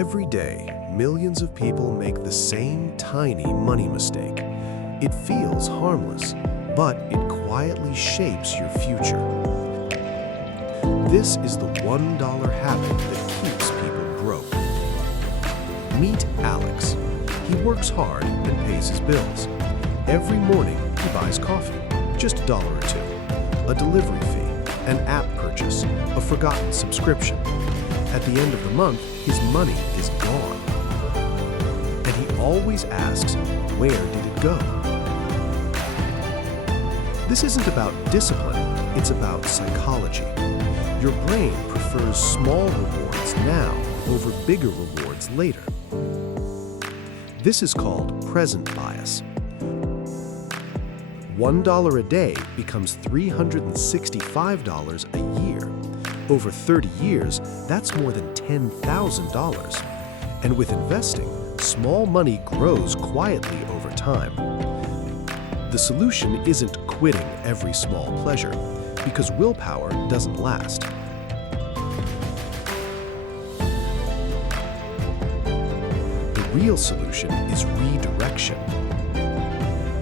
Every day, millions of people make the same tiny money mistake. It feels harmless, but it quietly shapes your future. This is the $1 habit that keeps people broke. Meet Alex. He works hard and pays his bills. Every morning, he buys coffee, just $1 or $2, a delivery fee, an app purchase, a forgotten subscription. At the end of the month, his money is gone. And he always asks, where did it go? This isn't about discipline, it's about psychology. Your brain prefers small rewards now over bigger rewards later. This is called present bias. $1 a day becomes $365 a year. Over 30 years, that's more than $10,000. And with investing, small money grows quietly over time. The solution isn't quitting every small pleasure, because willpower doesn't last. The real solution is redirection.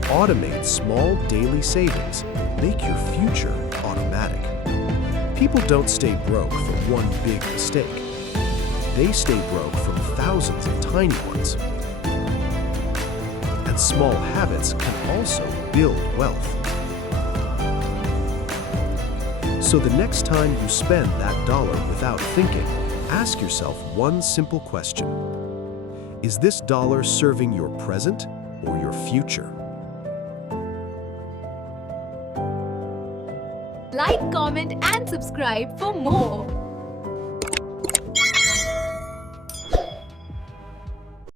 Automate small daily savings. Make your future automatic. People don't stay broke from one big mistake. They stay broke from thousands of tiny ones. And small habits can also build wealth. So the next time you spend that dollar without thinking, ask yourself one simple question. Is this dollar serving your present or your future? Like, comment and subscribe for more.